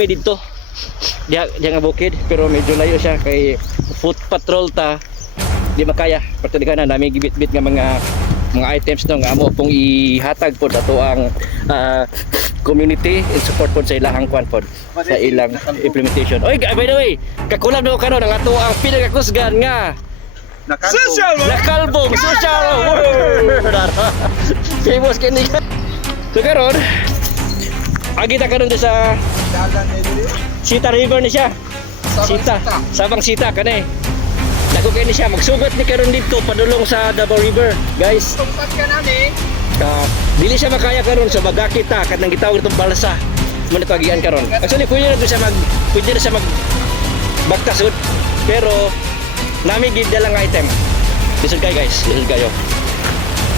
may dito. Diya nga bukid pero medyo layo siya kay foot patrol ta. Di makaya. Patuloy na namin gibit-bit nga mga items no nga amo pong ihatag pod ato ang community in support pod sa ilahang kwan pod sa ilang implementation. Oy, by the way, kakulang do karon ang ato ang pinagakusgan nga nakalbong social worker. Famous kini. So karon agita karon sa Sita River ni siya. Sabang Sita kani. Dako kay ni siya magsugod ni karon dito padulong sa Davao River, guys. Tungkad ka nani. Dili siya makaya karon sa magakita kanang gitawag itong balsa. Mo nitagian karon. Actually pwede na siya mag bagtasod. Pero nami gid dalang item. Lisod kayo guys, lisod kayo.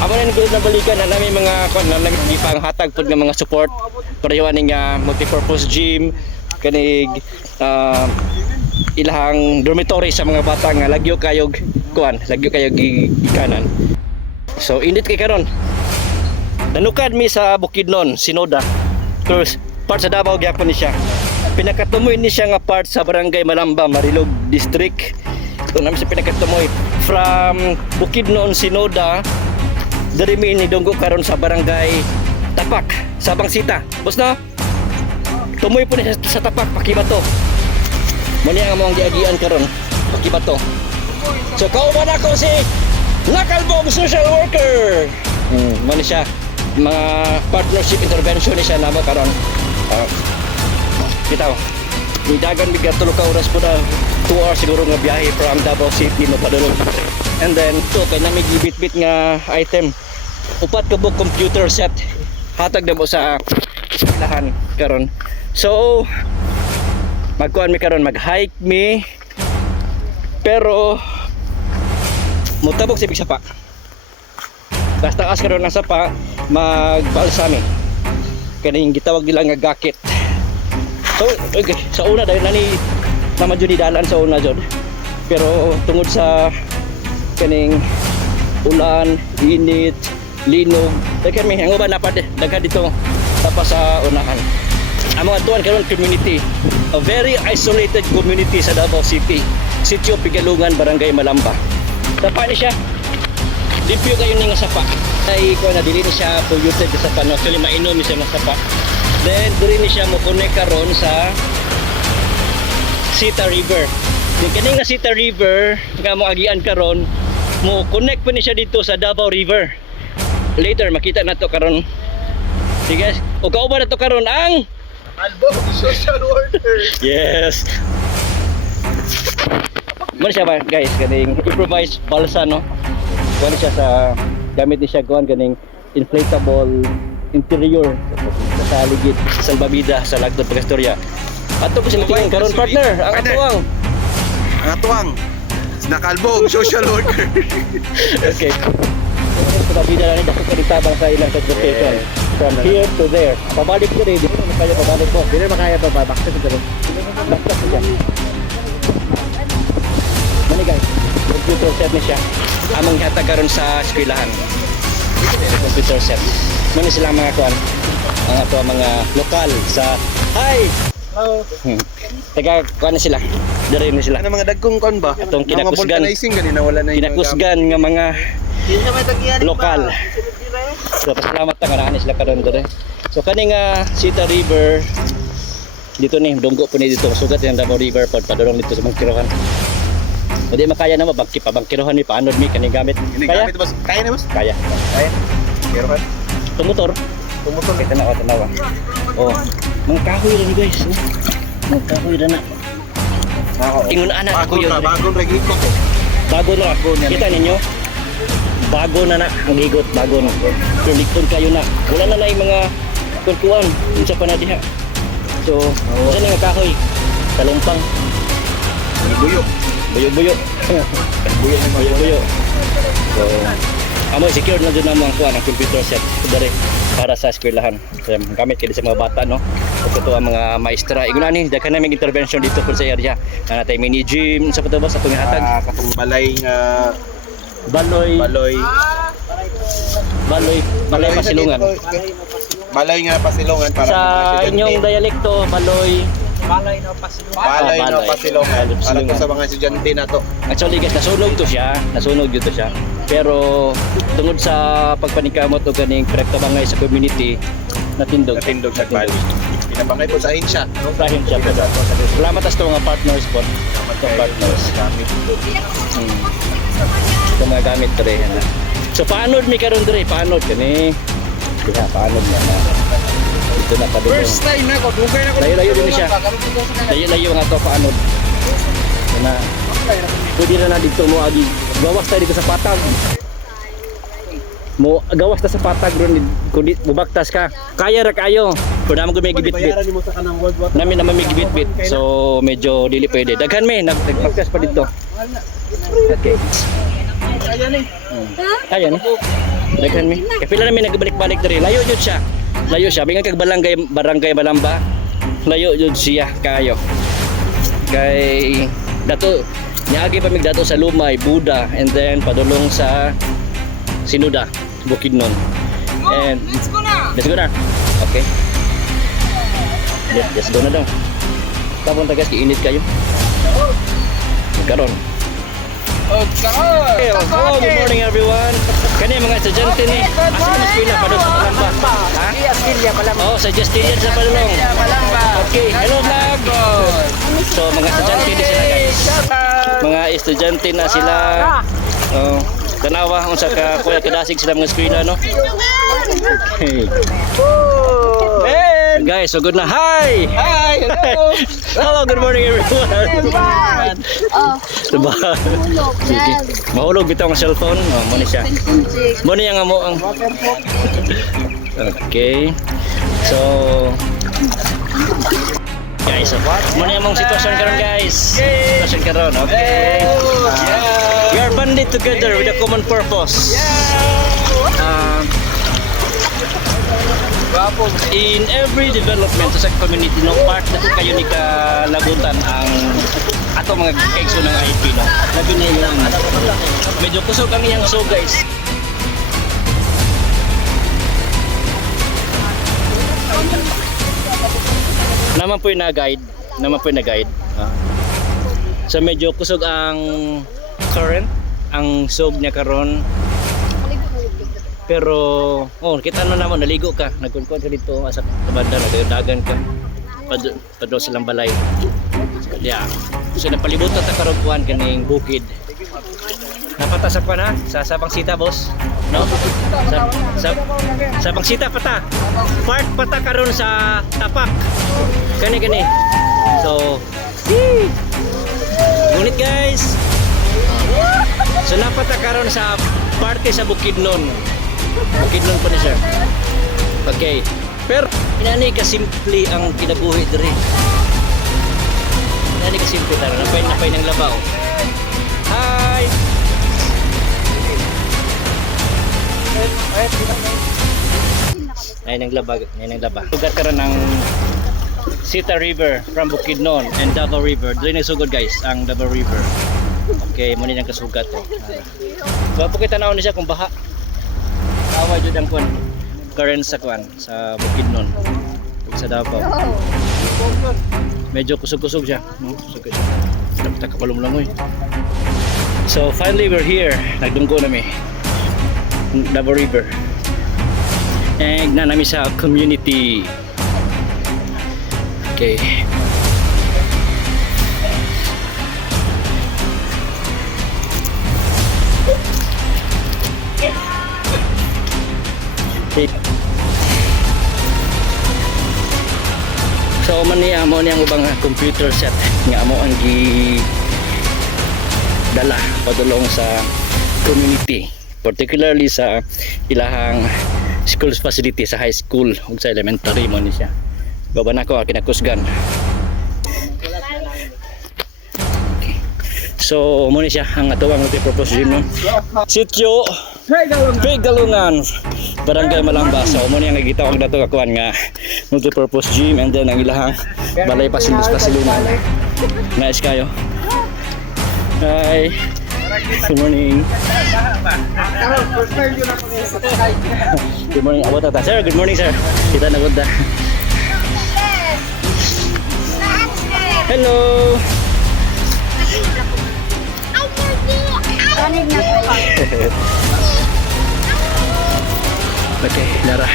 Amo na nagulod na balikan na namin mga kon na nagipang hatag pod nga mga support para yawan ning multipurpose gym kanig ilahang dormitory sa mga bata nga lagyo kayog kuan, lagyo kayog gikanan. So init kay karon. Nanukad mi sa Bukidnon, Sinoda. First part sa Davao gyapon ni siya. Pinakatumoy ni siya nga part sa Barangay Malamba, Marilog District. Ito namin sa pinakatumoy from Bukidnon, Sinoda. Dari mi ni dunggo karon sa Barangay Tapak, Sabang Sita. Boss na. Tumoy po niya sa Tapak, Pakibato. Mani ang among giagian karon, Pakibato. So kauban ako si Nakalbong Social Worker. Mani siya mga partnership intervention ni siya namo karon. Bitaw. Ni dagan bigat tulo ka oras po na 2 hours siguro nga biyahe from Davao City no padulong. And then to kay nami gibit-bit nga item. Upat ka bug computer set hatag na mo sa eskwelahan karon. So magkuan mi karon, mag-hike mi. Pero mutabok sa big sapa. Basta as karon ng sapa, magbalsami. Kaning gitawag nila nga gakit. So okay, sa una dahil nani naman jud dalan sa una jud. Pero tungod sa kaning ulan, init, linog, daghan mi ang uban napad daghan dito tapos sa unahan. Ang mga tuwan karon community, a very isolated community sa Davao City, Sitio Pigalungan, Barangay Malamba. Sapa ni siya. Limpyo kayo ni nga sapa. Ay ko na dili ni siya polluted sa sapa. No? Actually mainom ni siya ng sapa. Then diri ni siya mo connect karon sa Sita River. Yung kani nga Sita River nga mo agian karon, mo connect pa ni siya dito sa Davao River. Later makita na to karon. Sige guys, o kauban na to karon ang Nakalbong Social Worker. yes. Muna siya ba guys, ganing improvised balsa no. Kuan siya sa gamit ni siya kuan ganing inflatable interior sa ligid sa salbabida sa Lagdon Pagastorya. Ato ko siya tingin karon partner, ang atuang. Ang atuang. Nakalbong Social Worker. Okay. Sa salbabida na ni dako ka ditabang sa ilang transportation. From here to there. Pabalik ko rin, di mo kaya pabalik mo. Hindi na makaya pa bakit ito rin. Bakit siya. Mani guys, computer set ni siya. Among hatag karon sa eskwelahan. Computer set. Mani sila mga kuan. Ang ato mga lokal sa hi. Hello. Taga kuan na sila. Diri na sila. Ano mga dagkong kon ba? Atong Mga kinakusgan. vulcanizing ganina wala na Kinakusgan nga mga lokal. So pasalamat ta nga sila karon dire. So kani nga Sita River dito ni dunggo po ni dito sugat yang Davao River pod padulong dito sa Bangkirohan. Hindi makaya na mabangki pa Bangkirohan mi paanod mi kani gamit. Kaya? Boss. Kaya na boss? Kaya. Kaya. Pero kan Tumotor. tumuton Kita na tanawa. Oh, mga kahoy ra ni guys. Oh. Mga kahoy ra na. Ingon anak ako yun. Bagong regiko. Bago na. Kita ninyo? Bago na ang higot, bago na. So ligton kayo na. Wala na yung mga kuntuan sa panadiha. So, ano nga kahoy? Talumpang. Buyo. Buyo-buyo. Buyo-buyo. So, amo secure na dun ang mga kuan ang computer set dari para sa eskwelahan. So, gamit kay sa mga bata no. Ito ang mga maestra. Iguna ni daghan naming intervention dito po sa area. Natay mini gym sa pato ba sa atong hatag. Katong balay nga Baloy pasilungan. Balay nga pasilungan para Sa inyong dialekto, baloy Balay na Balay. Pasilongan. Para Pasilongan. to sa mga estudyante na to. Actually guys, nasunog dito siya. Pero tungod sa pagpanikamot o kaning pinagtabangay sa community, natindog Sa bali. Pinabangay po sa ahensya. Rahim siya po. Salamat sa mga partners po. Itong partners. Itong mga gamit dre. So paanod mi karon dre, paanod kani. Diha paanod na. Dito na padulong. First time na ko, dugay na ko. Layo-layo din siya. Layo-layo nga to paanod. Na pwede na dito mo agi. Gawas tayo dito sa patag. Mo gawas ta sa patag ron kundi mubaktas ka. Kaya ra kayo. Pero naman ko may gibit-bit. Bayaran mo sa kanang World War. Namin naman may gibit-bit. So medyo dili pwede. Daghan me nagpagkas pa dito. Okay. Kaya ni. Kaya ni. Daghan me. Kaya pila namin nagbalik-balik diri. Layo jud siya. Layo siya. Bingan kag barangay Balamba. Layo jud siya kayo. Kay dato niagi pa mig dato sa Lumay, Buda, and then padulong sa Sinuda, Bukidnon. And let's go na. Let's go na. Okay. Let's go na daw. Tapos tagas kiinit kayo. Karon. Okay, oh, good morning everyone. Kani mga estudyante ni asa man eskwela pa sa Palamba? Ha? Oh, sa Justinian sa Palong. Okay, hello vlog. So mga estudyante din sila guys. Mga estudyante na sila. Oh, tanawa unsa ka kuya kadasig sila mga eskwela no. Okay. Guys, so good na. Hi! Hi, hello. Hello, good morning everyone. Diba? Sige. Mahulog bitaw ang cellphone. Oh, mo ni siya. Mo ni ang amo ang. Okay. So guys, so mo ni among sitwasyon karon guys. Sitwasyon karon. Okay. We are banded together with a common purpose. In every development sa community no part na kayo ni kalabutan ang ato mga kaigso ng IP no. Labi na yung medyo kusog ang iyang so guys. Naman po yung na-guide. So medyo kusog ang current, ang sog niya karon. Pero kita na naman naligo ka, nagkunkon ka dito sa banda, nagdagan ka. Padto silang balay. So, yeah. So napalibutan ta karon kuan kaning bukid. Napata pa na sa Sabang Sita boss. No? Sabang Sita pata. Part pata karon sa Tapak. Kani. So ngunit guys. So napata karon sa parte sa Bukidnon. Bukidnon pa na siya. Okay. Pero inani ka simple ang kinabuhi diri. Inani ka simple tara. Napay ng labaw. Hi. Ay nang laba. Lugar karon ng Sita River from Bukidnon and Davao River. Dili nagsugod guys ang Davao River. Okay, muna nang kasugat oh. So po kita naon siya kung baha. Awa jud ang kuan current sa kuan sa Bukidnon sa Davao. Medyo kusog-kusog siya, no? Kusog siya. Dapat kapalom lang oy. So finally we're here. Nagdunggo na mi. Davao River. And na nami sa community. Okay. So man niya amo niyang ubang computer set nga amo ang gi dala padulong sa community, particularly sa ilahang school facility sa high school ug sa elementary mo ni siya. Gaban ako kinakusgan. Okay. So mo ni siya ang atuang propose no. Sitio Pegalungan, Barangay Malamba. So mo ni ang gitawag dato kakuan nga multi-purpose gym and then ang ilahang balay pasilungan. Nice kayo. Hi. Good morning. Good morning. Abot ata. Sir, good morning sir. Kita na gud. Hello! Kanig na po. Okay, Lara.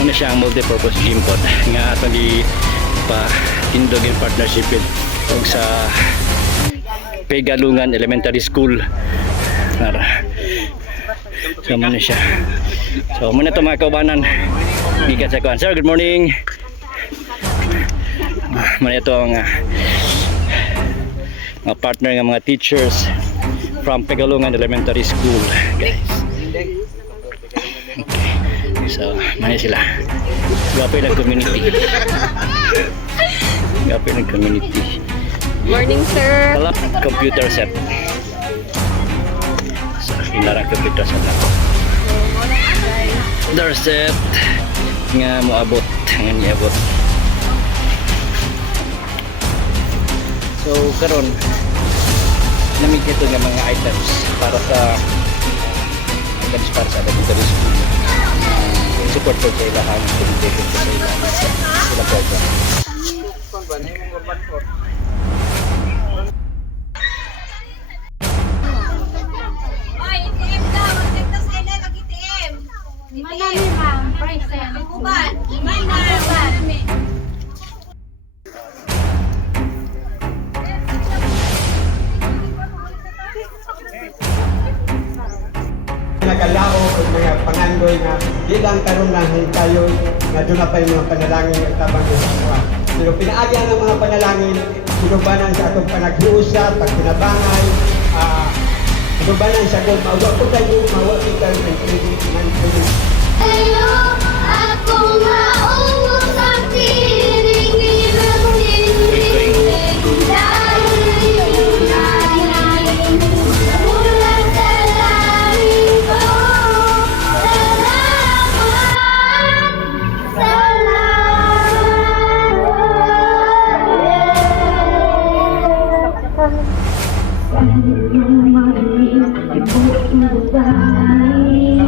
Muna siya ang multi-purpose gym pod nga ato di pa tindog in partnership with ug sa Pegalungan Elementary School. Lara. So muna siya. So muna to mga kaubanan. Gikan sa kuan. Sir, good morning. Muna ito ang mga partner ng mga teachers from Pegalungan Elementary School, guys. Okay. So, muna sila. Gapay ng community. Gapay ng community. Morning, sir. Wala, computer set. So, inarang computer set na ko. Computer set nga moabot, nga niabot. So, karon namig ito ng mga items para sa elementary school. Support po sa ilahan, communication po sa ilahan. Sila po ito. Ay, ITM daw. Mag-check na sa LA, mag-ITM. Manami, ma'am. Present. Uban. Iman na. Uban. Nagalao o mga pangandoy nga di lang karon lang tayo nga doon na pa yung mga panalangin ng tabang sa mga. Pero pinaagya ng mga panalangin, sinubanan sa atong panaghiusap, pagkinabangay, sinubanan sa kung mawa ko tayo, mawa ko tayo ng credit. Ayo, aku mau sampai Selamat